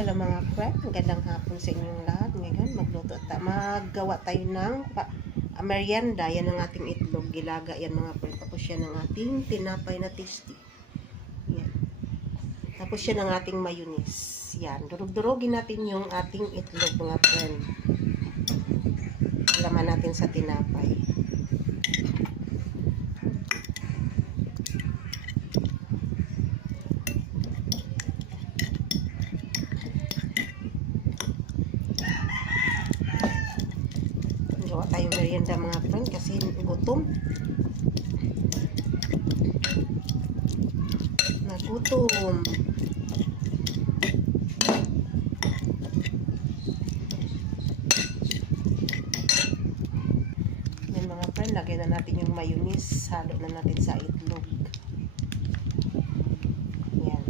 Hello mga friend, magandang hapon sa inyong lahat. Ngayon maggawa tayo ng merienda. Yan ang ating itlog, gilaga yan mga friend. Tapos yan ang ating tinapay na tasty. Yan. Tapos yan ang ating mayonnaise. Yan, durug-durugin natin yung ating itlog mga friend. Laman natin sa tinapay. Gawa tayong merienda mga friend kasi gutom. Nagutom. Yan mga friend, lagyan na natin yung mayonnaise. Halo na natin sa itlog. Yan.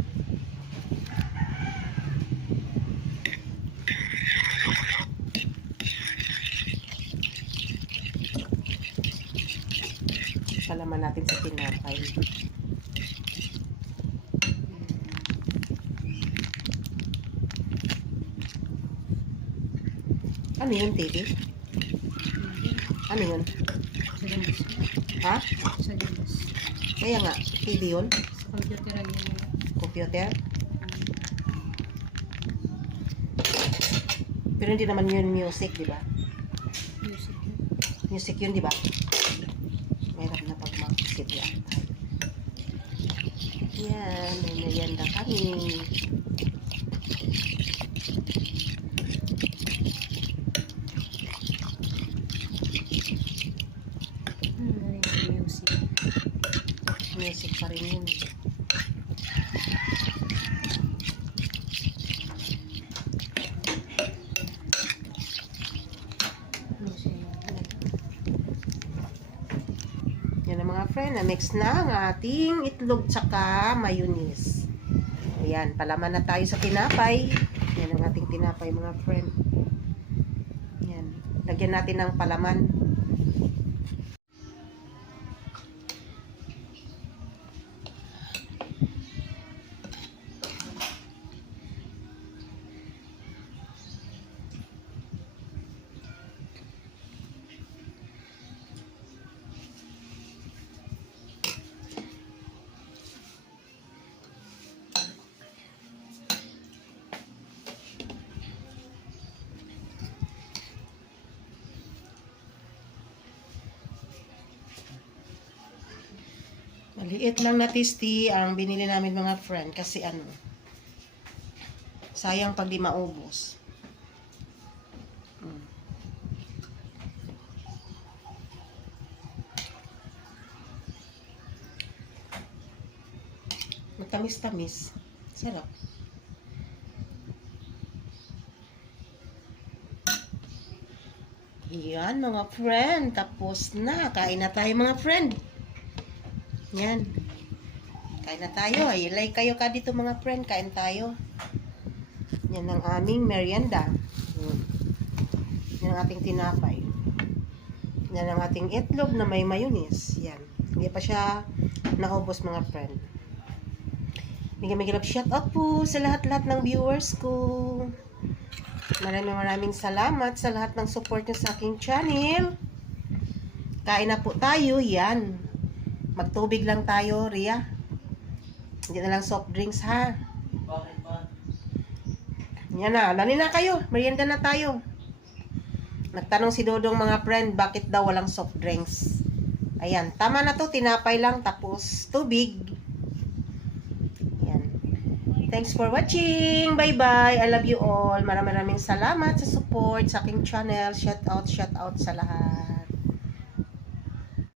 Palaman natin sa tinapay. Ano yun, TV? Ano yun? Ha? Sa labas. Kaya nga, TV yun? Sa computer lang yun. Computer? Pero hindi naman yun music, di ba? Music yun. Music yun, di ba? Mahirap na pag mag-sit yan. Yan, may merienda kami. Music. Music pa rin yun. Yan ang mga friend, na-mix na ang ating itlog tsaka mayonnaise. Ayan, palaman na tayo sa tinapay. Yan ang ating tinapay mga friend. Yan, lagyan natin ng palaman. Maliit lang na tasty ang binili namin mga friend kasi ano, sayang pag di maubos. Matamis-tamis. Sarap. Yan mga friend, tapos na. Kain na tayo mga friend. Yan. Kain na tayo. Ay, like kayo ka dito mga friend. Kain tayo. Yan ang aming merienda. Yan ang ating tinapay. Yan ang ating itlog na may mayonnaise. Yan. Hindi pa siya naubos mga friend. Bigyan shout out po sa lahat-lahat ng viewers ko. Maraming salamat sa lahat ng support nyo sa aking channel. Kain na po tayo. Yan. Magtubig lang tayo, Ria. Hindi na lang soft drinks, ha? Bakit ba? Yan na, lali na kayo. Merienda na tayo. Nagtanong si Dodong mga friend, bakit daw walang soft drinks? Ayan, tama na to. Tinapay lang, tapos tubig. Ayan. Thanks for watching. Bye-bye. I love you all. Maraming salamat sa support sa aking channel. Shout out sa lahat.